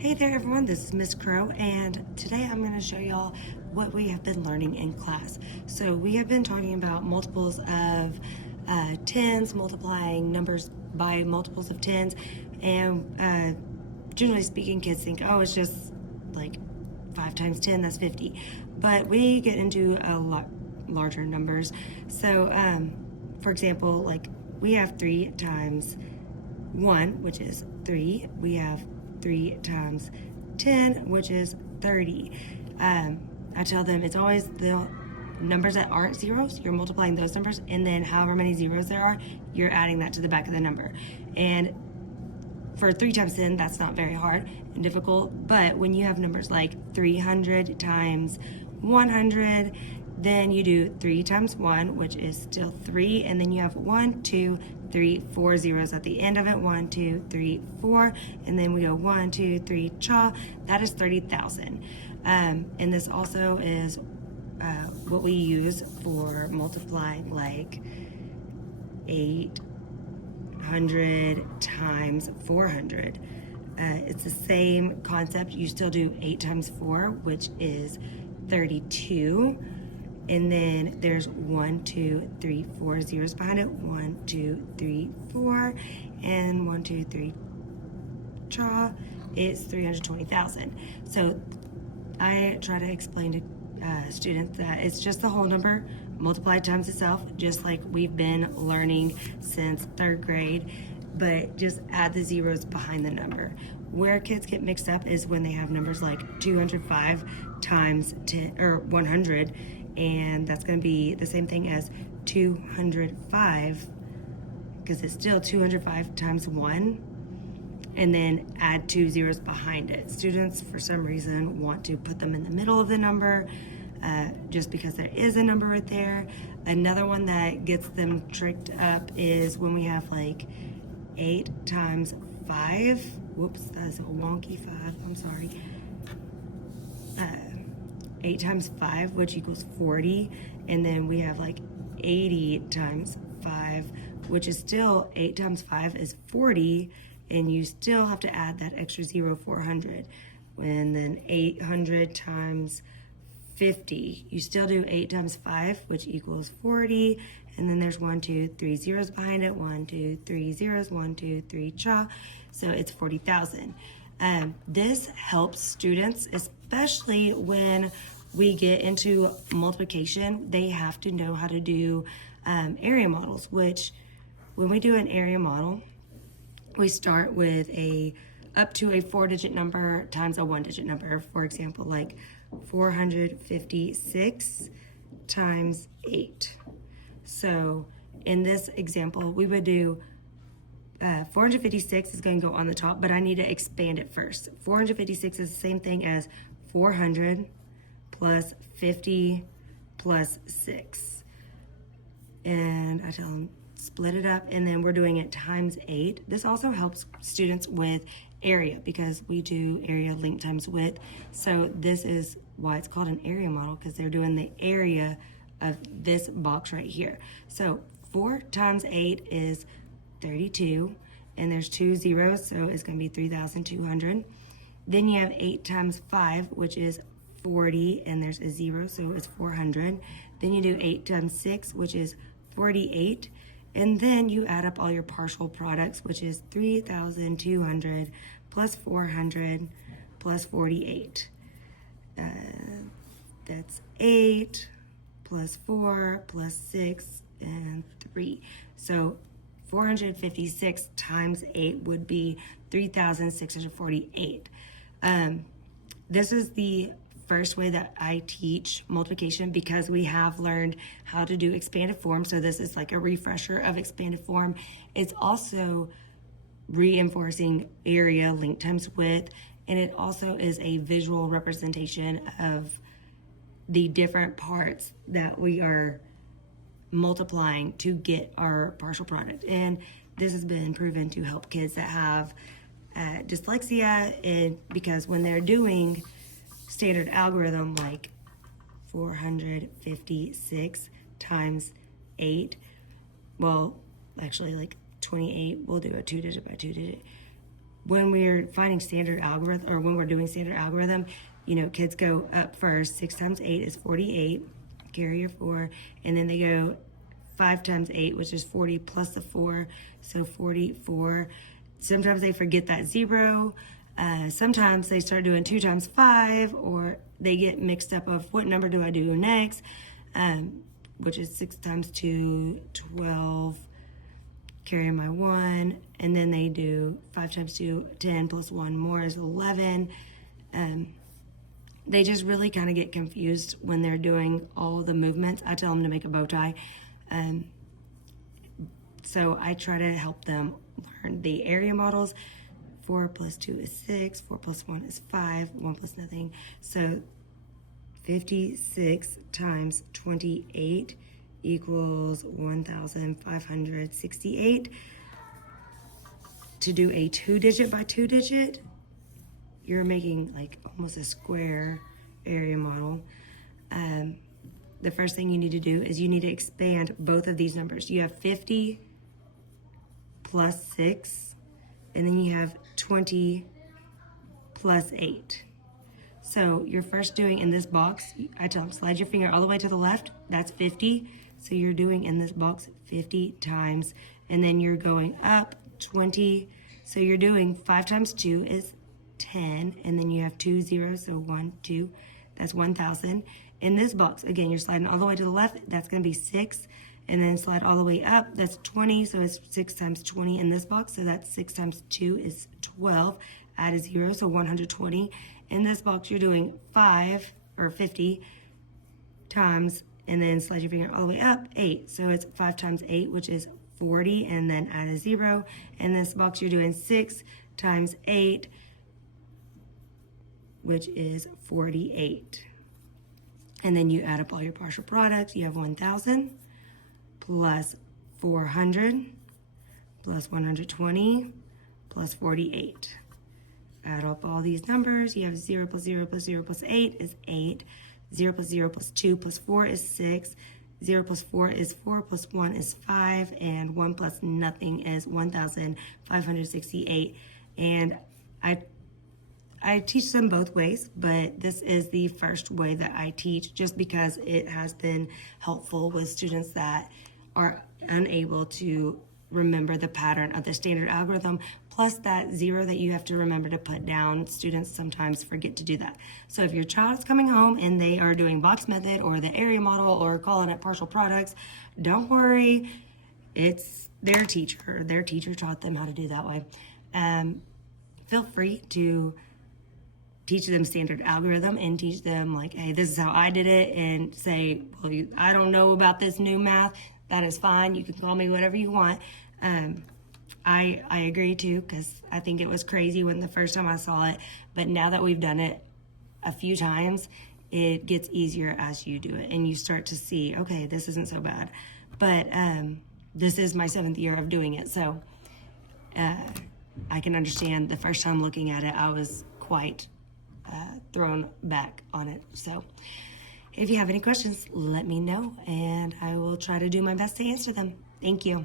Hey there everyone, this is Miss Crow, and today I'm going to show y'all what we have been learning in class. So we have been talking about multiples of tens, multiplying numbers by multiples of tens, and generally speaking kids think, oh, it's just like 5 times 10, that's 50. But we get into a lot larger numbers. So for example, like we have 3 times 1, which is 3. We have 3 times 10, which is 30. I tell them it's always the numbers that aren't zeros, you're multiplying those numbers, and then however many zeros there are, you're adding that to the back of the number. And for 3 times 10, that's not very hard and difficult, but when you have numbers like 300 times 100, then you do 3 times 1, which is still 3, and then you have 1, 2, 3, 4 zeros at the end of it. 1, 2, 3, 4, and then we go 1, 2, 3, cha. That is 30,000. And this also is what we use for multiplying like 800 times 400. It's the same concept. You still do 8 times 4, which is 32. And then there's 1, 2, 3, 4 zeros behind it. 1, 2, 3, 4, and 1, 2, 3, cha. It's 320,000. So I try to explain to students that it's just the whole number multiplied times itself, just like we've been learning since 3rd grade, but just add the zeros behind the number. Where kids get mixed up is when they have numbers like 205 times 10 or 100, and that's going to be the same thing as 205, because it's still 205 times 1, and then add 2 zeros behind it. Students, for some reason, want to put them in the middle of the number just because there is a number right there. Another one that gets them tricked up is when we have like 8 times 5. Whoops, that's a wonky 5. I'm sorry. 8 times 5, which equals 40. And then we have like 80 times 5, which is still 8 times 5 is 40. And you still have to add that extra zero, 400. And then 800 times 50, you still do 8 times 5, which equals 40. And then there's 1, 2, 3 zeros behind it. 1, 2, 3 zeros. 1, 2, 3 cha. So it's 40,000. This helps students, especially when we get into multiplication. They have to know how to do area models, which when we do an area model, we start with up to a 4-digit number times a 1-digit number. For example, like 456 times 8. So in this example, we would do 456 is going to go on the top, but I need to expand it first. 456 is the same thing as 400 plus 50 plus 6. And I tell them, split it up, and then we're doing it times 8. This also helps students with area because we do area length times width. So this is why it's called an area model, because they're doing the area of this box right here. So 4 times 8 is 32, and there's 2 zeros, so it's going to be 3,200. Then you have 8 times 5, which is 40, and there's a 0, so it's 400. Then you do 8 times 6, which is 48. And then you add up all your partial products, which is 3,200 plus 400 plus 48. That's 8 plus 4 plus 6 and 3. So 456 times 8 would be 3,648. This is the first way that I teach multiplication because we have learned how to do expanded form. So this is like a refresher of expanded form. It's also reinforcing area length times width, and it also is a visual representation of the different parts that we are multiplying to get our partial product. And this has been proven to help kids that have dyslexia, and because when they're doing standard algorithm like 456 times 8, well, actually like 28, we'll do a 2-digit by 2-digit. when we're finding standard algorithm, or when we're doing standard algorithm, you know, kids go up first. 6 times 8 is 48, carry your 4, and then they go 5 times 8, which is 40 plus the 4, so 44. Sometimes they forget that 0. Sometimes they start doing 2 times 5, or they get mixed up of what number do I do next, which is 6 times 2, 12, carry my 1, and then they do 5 times 2, 10 plus 1 more is 11. They just really kind of get confused when they're doing all the movements. I tell them to make a bow tie. So I try to help them learn the area models. 4 plus 2 is 6, 4 plus 1 is 5, 1 plus nothing. So 56 times 28 equals 1,568. To do a 2-digit by 2-digit, you're making like almost a square area model. The first thing you need to do is you need to expand both of these numbers. You have 50 plus 6, and then you have 20 plus 8. So you're first doing in this box, I tell them slide your finger all the way to the left, that's 50. So you're doing in this box 50 times, and then you're going up 20. So you're doing 5 times 2 is 10, and then you have 2 zeros, so 1, 2, that's 1,000. In this box, again, you're sliding all the way to the left, that's gonna be 6, and then slide all the way up, that's 20, so it's 6 times 20 in this box, so that's 6 times 2 is 12, add a 0, so 120. In this box, you're doing 5, or 50, times, and then slide your finger all the way up, 8, so it's 5 times 8, which is 40, and then add a 0. In this box, you're doing 6 times 8, which is 48. And then you add up all your partial products. You have 1,000 plus 400 plus 120 plus 48. Add up all these numbers. You have 0 plus 0 plus 0 plus 8 is 8. 0 plus 0 plus 2 plus 4 is 6. 0 plus 4 is 4 plus 1 is 5. And 1 plus nothing is 1,568. And I teach them both ways, but this is the first way that I teach just because it has been helpful with students that are unable to remember the pattern of the standard algorithm, plus that 0 that you have to remember to put down. Students sometimes forget to do that. So if your child's coming home and they are doing box method or the area model or calling it partial products, don't worry, it's their teacher. Their teacher taught them how to do that way. Feel free to teach them standard algorithm and teach them like, hey, this is how I did it, and say, well, I don't know about this new math. That is fine. You can call me whatever you want. I agree too, because I think it was crazy when the first time I saw it, but now that we've done it a few times, it gets easier as you do it, and you start to see, okay, this isn't so bad. But this is my 7th year of doing it, so I can understand the first time looking at it, I was quite thrown back on it. So if you have any questions, let me know, and I will try to do my best to answer them. Thank you.